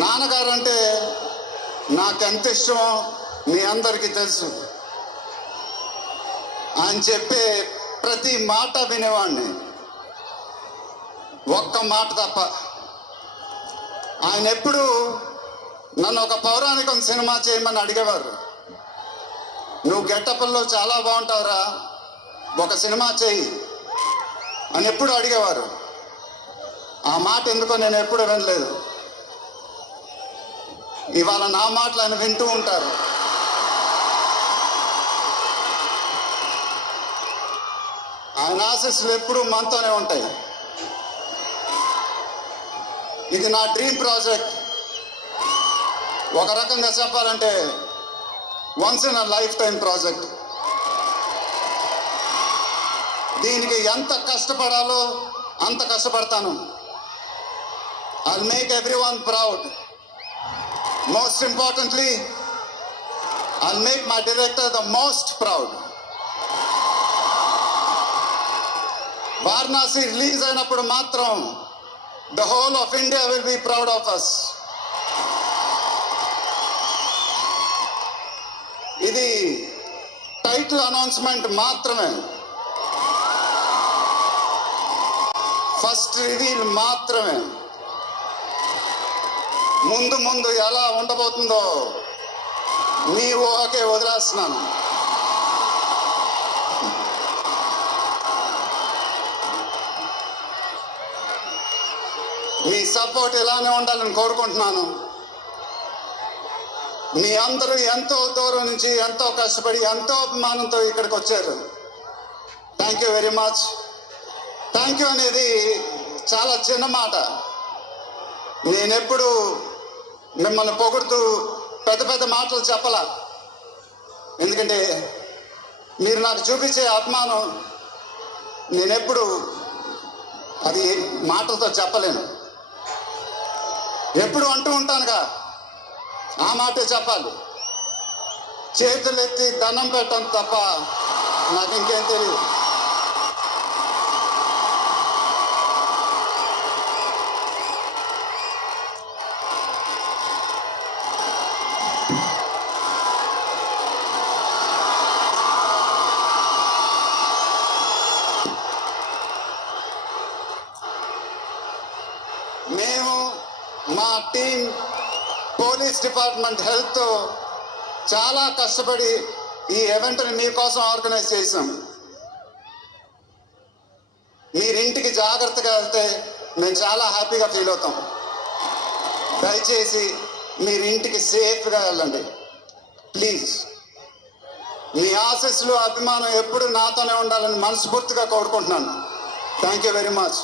నాన్నగారు అంటే నాకెంత ఇష్టమో మీ అందరికీ తెలుసు. ఆయన చెప్పే ప్రతి మాట వినేవాడిని, ఒక్క మాట తప్ప. ఆయన ఎప్పుడు నన్ను ఒక పౌరాణికం సినిమా చేయమని అడిగేవారు. నువ్వు గెటప్లో చాలా బాగుంటావురా, ఒక సినిమా చేయి అని ఎప్పుడు అడిగేవారు. ఆ మాట ఎందుకో నేను ఎప్పుడు వినలేదు. ఇవాళ నా మాటలు ఆయన వింటూ ఉంటారు. ఆయన ఆశీస్సులు ఎప్పుడూ మనతోనే ఉంటాయి. ఇది నా డ్రీమ్ ప్రాజెక్ట్. ఒక రకంగా చెప్పాలంటే once in a life time project. దీనికి ఎంత కష్టపడాలో అంత కష్టపడతాను. I'll make everyone proud. Most importantly, I'll make my director the most proud. Varanasi release అయినప్పుడు మాత్రం the whole of India will be proud of us. ఇది title announcement మాత్రమే, first reveal మాత్రమే. ముందు ముందు ఎలా ఉండబోతుందో మీ ఊహకే వదిలేస్తున్నాను. మీ సపోర్ట్ ఇలానే ఉండాలని కోరుకుంటున్నాను. మీ అందరూ ఎంతో దూరం నుంచి ఎంతో కష్టపడి ఎంతో అభిమానంతో ఇక్కడికి వచ్చారు. Thank you very much. Thank you అనేది చాలా చిన్న మాట. నేనెప్పుడు మిమ్మల్ని పొగుడుతూ పెద్ద పెద్ద మాటలు చెప్పలా. ఎందుకంటే మీరు నాకు చూపించే అభిమానం నేనెప్పుడు అది మాటలతో చెప్పలేను. ఎప్పుడు అంటూ ఉంటానుగా, ఆ మాటే చెప్పాలి. చేతులెత్తి దండం పెట్టడం తప్ప నాకు ఇంకేం తెలియదు. మేము మా టీం పోలీస్ డిపార్ట్మెంట్ హెల్త్తో చాలా కష్టపడి ఈ ఈవెంట్ని మీకోసం ఆర్గనైజ్ చేసాం. మీరింటికి జాగ్రత్తగా వెళ్తే మేము చాలా హ్యాపీగా ఫీల్ అవుతాం. దయచేసి మీరు ఇంటికి సేఫ్గా వెళ్ళండి ప్లీజ్. మీ ఆశీస్సులు అభిమానం ఎప్పుడు నాతోనే ఉండాలని మనస్ఫూర్తిగా కోరుకుంటున్నాను. Thank you very much.